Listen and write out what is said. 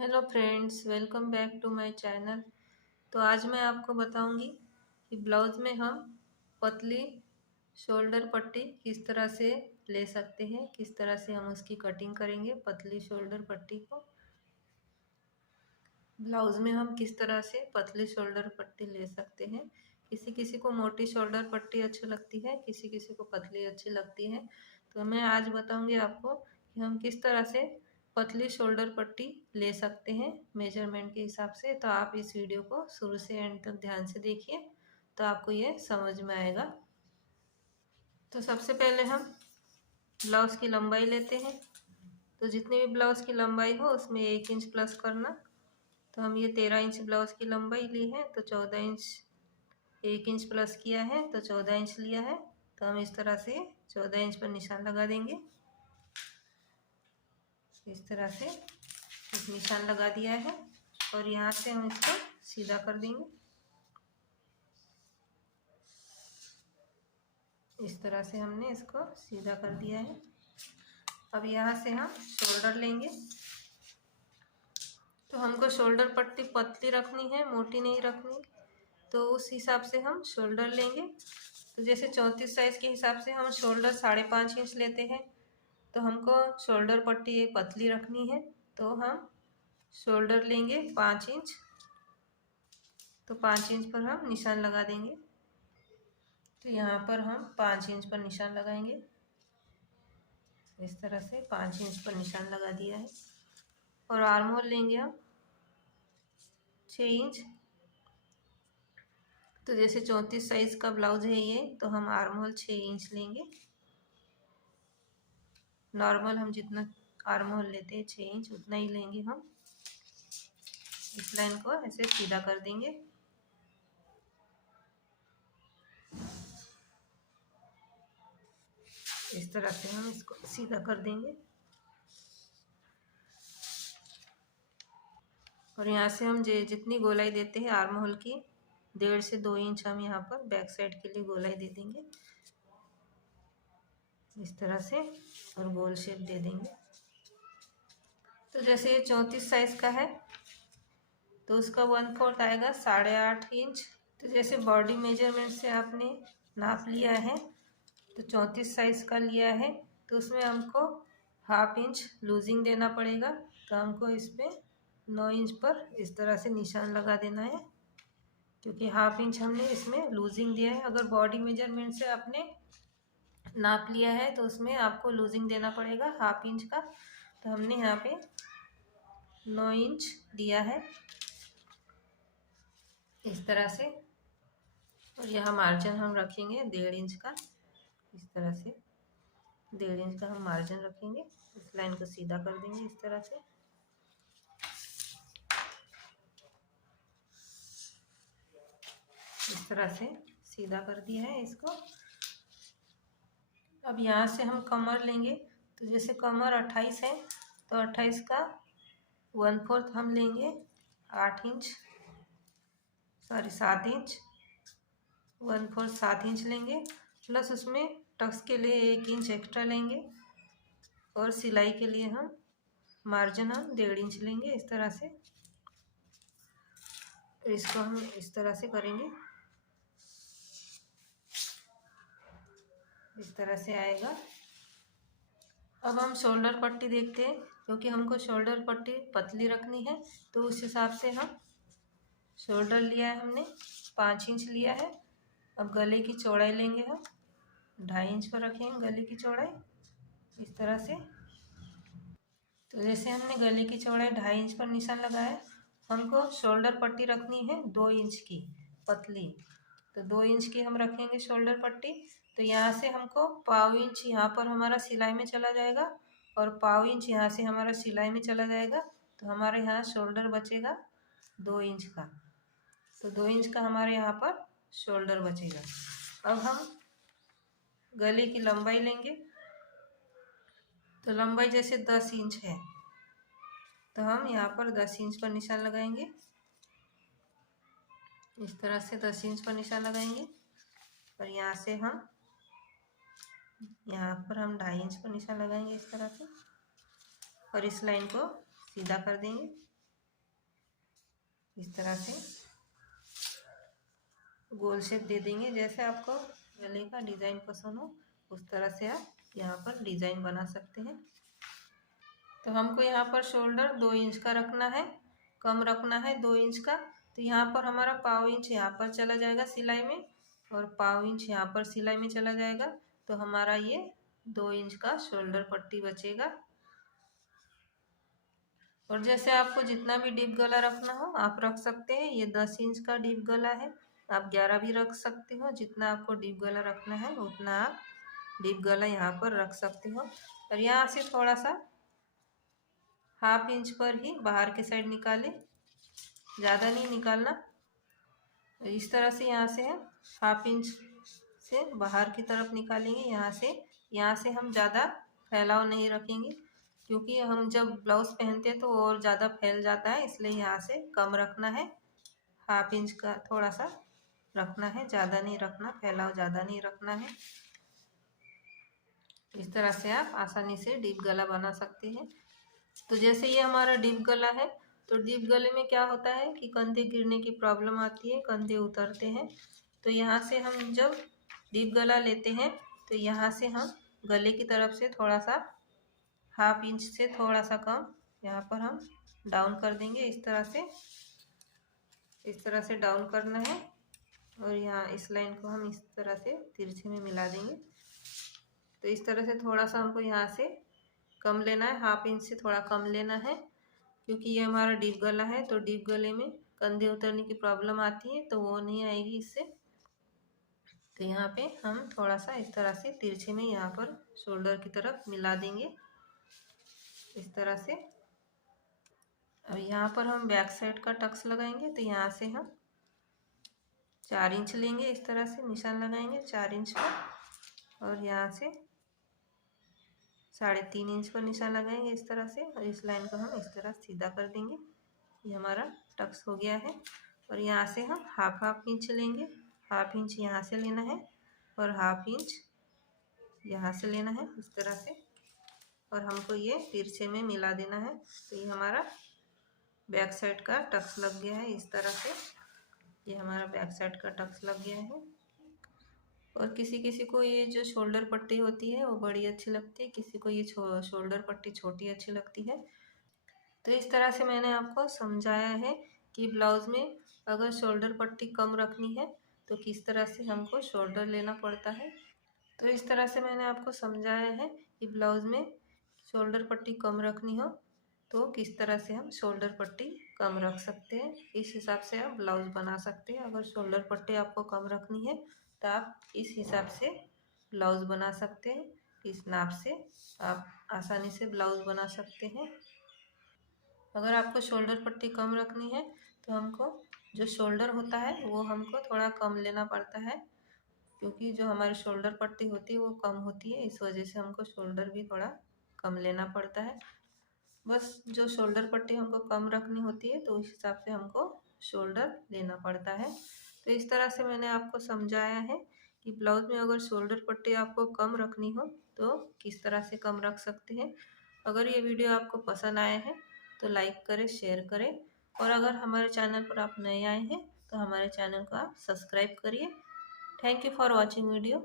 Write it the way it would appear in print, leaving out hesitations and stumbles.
Hello friends, welcome back to my channel. तो आज मैं आपको बताऊंगी कि ब्लाउज में हम पतली शोल्डर पट्टी किस तरह से ले सकते हैं, किस तरह से हम उसकी कटिंग करेंगे। पतली शोल्डर पट्टी को ब्लाउज में हम किस तरह से पतली शोल्डर पट्टी ले सकते हैं। किसी किसी को मोटी शोल्डर पट्टी अच्छी लगती है, किसी किसी को पतली अच्छी लगती है। तो मैं आज बताऊंगी आपको कि हम किस तरह से पतली शोल्डर पट्टी ले सकते हैं मेजरमेंट के हिसाब से। तो आप इस वीडियो को शुरू से एंड तक ध्यान से देखिए, तो आपको ये समझ में आएगा। तो सबसे पहले हम ब्लाउज की लंबाई लेते हैं। तो जितनी भी ब्लाउज की लंबाई हो उसमें 1 इंच प्लस करना। तो हम ये 13 इंच ब्लाउज की लंबाई ली है, तो 14 इंच 1 इंच प्लस किया है तो 14 इंच लिया है। तो हम इस तरह से 14 इंच पर निशान लगा देंगे। इस तरह से एक निशान लगा दिया है और यहाँ से हम इसको सीधा कर देंगे। इस तरह से हमने इसको सीधा कर दिया है। अब यहाँ से हम शोल्डर लेंगे। तो हमको शोल्डर पट्टी पतली रखनी है, मोटी नहीं रखनी। तो उस हिसाब से हम शोल्डर लेंगे। तो जैसे 34 साइज के हिसाब से हम शोल्डर 5.5 इंच लेते हैं। तो हमको शोल्डर पट्टी ये पतली रखनी है, तो हम शोल्डर लेंगे 5 इंच। तो 5 इंच पर हम निशान लगा देंगे। तो यहाँ पर हम 5 इंच पर निशान लगाएंगे। इस तरह से 5 इंच पर निशान लगा दिया है। और आर्म होल लेंगे हम 6 इंच। तो जैसे 34 साइज का ब्लाउज है ये, तो हम आर्म होल 6 इंच लेंगे। नॉर्मल हम जितना आर्म होल लेते हैं 6 इंच उतना ही लेंगे हम। इस लाइन को ऐसे सीधा कर देंगे। इस तरह से हम इसको सीधा कर देंगे। और यहाँ से हम जितनी गोलाई देते हैं आर्म होल की 1.5 से 2 इंच हम यहाँ पर बैक साइड के लिए गोलाई दे देंगे इस तरह से, और गोल शेप दे देंगे। तो जैसे ये 34 साइज का है तो उसका 1/4 आएगा 8.5 इंच। तो जैसे बॉडी मेजरमेंट से आपने नाप लिया है, तो 34 साइज का लिया है, तो उसमें हमको 1/2 इंच लूजिंग देना पड़ेगा। तो हमको इस पे 9 इंच पर इस तरह से निशान लगा देना है, क्योंकि 1/2 इंच हमने इसमें लूजिंग दिया है। अगर बॉडी मेजरमेंट से आपने नाप लिया है तो उसमें आपको लूजिंग देना पड़ेगा 1/2 इंच का। तो हमने यहाँ पे 9 इंच दिया है इस तरह से। और यहाँ मार्जिन हम रखेंगे 1.5 इंच का। इस तरह से 1.5 इंच का हम मार्जिन रखेंगे। इस लाइन को सीधा कर देंगे इस तरह से। इस तरह से सीधा कर दिया है इसको। अब यहाँ से हम कमर लेंगे। तो जैसे कमर 28 है, तो 28 का 1/4 हम लेंगे 8 इंच, सॉरी 7 इंच। 1/4 7 इंच लेंगे, प्लस उसमें टक्स के लिए 1 इंच एक्स्ट्रा लेंगे। और सिलाई के लिए हम मार्जिन हम 1.5 इंच लेंगे इस तरह से। इसको हम इस तरह से करेंगे। इस तरह से आएगा। अब हम शोल्डर पट्टी देखते हैं, क्योंकि हमको शोल्डर पट्टी पतली रखनी है। तो उस हिसाब से हम शोल्डर लिया है हमने 5 इंच लिया है। अब गले की चौड़ाई लेंगे हम 2.5 इंच पर रखेंगे गले की चौड़ाई इस तरह से। तो जैसे हमने गले की चौड़ाई 2.5 इंच पर निशान लगाया, हमको शोल्डर पट्टी रखनी है 2 इंच की पतली। तो 2 इंच की हम रखेंगे शोल्डर पट्टी। तो यहाँ से हमको 1/4 इंच यहाँ पर हमारा सिलाई में चला जाएगा और 1/4 इंच यहाँ से हमारा सिलाई में चला जाएगा। तो हमारे यहाँ शोल्डर बचेगा 2 इंच का। तो 2 इंच का हमारे यहाँ पर शोल्डर बचेगा। अब हम गले की लंबाई लेंगे। तो लंबाई जैसे 10 इंच है, तो हम यहाँ पर 10 इंच पर निशान लगाएंगे। इस तरह से 10 इंच पर निशान लगाएंगे। और यहाँ से हम यहाँ पर हम 2.5 इंच पर निशान लगाएंगे इस तरह से। और इस लाइन को सीधा कर देंगे। इस तरह से गोल शेप दे देंगे। जैसे आपको गले का डिज़ाइन पसंद हो उस तरह से आप यहाँ पर डिज़ाइन बना सकते हैं। तो हमको यहाँ पर शोल्डर 2 इंच का रखना है, कम रखना है 2 इंच का। तो यहाँ पर हमारा पाव इंच यहाँ पर चला जाएगा सिलाई में और पाव इंच यहाँ पर सिलाई में चला जाएगा। तो हमारा ये 2 इंच का शोल्डर पट्टी बचेगा। और जैसे आपको जितना भी डीप गला रखना हो आप रख सकते हैं। ये 10 इंच का डीप गला है, आप 11 भी रख सकते हो। जितना आपको डीप गला रखना है उतना आप डीप गला यहाँ पर रख सकते हो। और यहाँ से थोड़ा सा ½ इंच पर ही बाहर की साइड निकालें, ज़्यादा नहीं निकालना। इस तरह से यहाँ से हम ½ इंच से बाहर की तरफ निकालेंगे। यहाँ से हम ज़्यादा फैलाव नहीं रखेंगे, क्योंकि हम जब ब्लाउज पहनते हैं तो और ज़्यादा फैल जाता है, इसलिए यहाँ से कम रखना है। ½ इंच का थोड़ा सा रखना है, ज़्यादा नहीं रखना, फैलाव ज़्यादा नहीं रखना है। इस तरह से आप आसानी से डीप गला बना सकते हैं। तो जैसे ये हमारा डीप गला है, तो डीप गले में क्या होता है कि कंधे गिरने की प्रॉब्लम आती है, कंधे उतरते हैं। तो यहाँ से हम जब डीप गला लेते हैं तो यहाँ से हम गले की तरफ से थोड़ा सा ½ इंच से थोड़ा सा कम यहाँ पर हम डाउन कर देंगे। इस तरह से डाउन करना है। और यहाँ इस लाइन को हम इस तरह से तिरछे में मिला देंगे। तो इस तरह से थोड़ा सा हमको यहाँ से कम लेना है, ½ इंच से थोड़ा कम लेना है, क्योंकि ये हमारा डीप गला है। तो डीप गले में कंधे उतरने की प्रॉब्लम आती है, तो वो नहीं आएगी इससे। तो यहाँ पे हम थोड़ा सा इस तरह से तिरछे में यहाँ पर शोल्डर की तरफ मिला देंगे, इस तरह से। अब यहाँ पर हम बैक साइड का टक्स लगाएंगे। तो यहाँ से हम 4 इंच लेंगे, इस तरह से निशान लगाएंगे 4 इंच पर। और यहाँ से 3.5 इंच पर निशान लगाएंगे इस तरह से। और इस लाइन को हम इस तरह सीधा कर देंगे। ये हमारा टक्स हो गया है। और यहाँ से हम ½ इंच लेंगे, ½ इंच यहाँ से लेना है और ½ इंच यहाँ से लेना है, इस तरह से। और हमको ये तिरछे में मिला देना है। तो ये हमारा बैक साइड का टक्स लग गया है, इस तरह से। ये हमारा बैक साइड का टक्स लग गया है। और किसी किसी को ये जो शोल्डर पट्टी होती है वो बड़ी अच्छी लगती है, किसी को ये शोल्डर पट्टी छोटी अच्छी लगती है। तो इस तरह से मैंने आपको समझाया है कि ब्लाउज में अगर शोल्डर पट्टी कम रखनी है तो किस तरह से हमको शोल्डर लेना पड़ता है। तो इस तरह से मैंने आपको समझाया है कि ब्लाउज में शोल्डर पट्टी कम रखनी हो तो किस तरह से हम शोल्डर पट्टी कम रख सकते हैं। इस हिसाब से आप ब्लाउज बना सकते हैं। अगर शोल्डर पट्टी आपको कम रखनी है तो आप इस हिसाब से ब्लाउज बना सकते हैं। इस नाप से आप आसानी से ब्लाउज बना सकते हैं। अगर आपको शोल्डर पट्टी कम रखनी है तो हमको जो शोल्डर होता है वो हमको थोड़ा कम लेना पड़ता है, क्योंकि जो हमारी शोल्डर पट्टी होती है वो कम होती है, इस वजह से हमको शोल्डर भी थोड़ा कम लेना पड़ता है। बस जो शोल्डर पट्टी हमको कम रखनी होती है तो उस हिसाब से हमको शोल्डर लेना पड़ता है। तो इस तरह से मैंने आपको समझाया है कि ब्लाउज में अगर शोल्डर पट्टी आपको कम रखनी हो तो किस तरह से कम रख सकते हैं। अगर ये वीडियो आपको पसंद आया है तो लाइक करें, शेयर करें। और अगर हमारे चैनल पर आप नए आए हैं तो हमारे चैनल को आप सब्सक्राइब करिए। Thank you for watching video.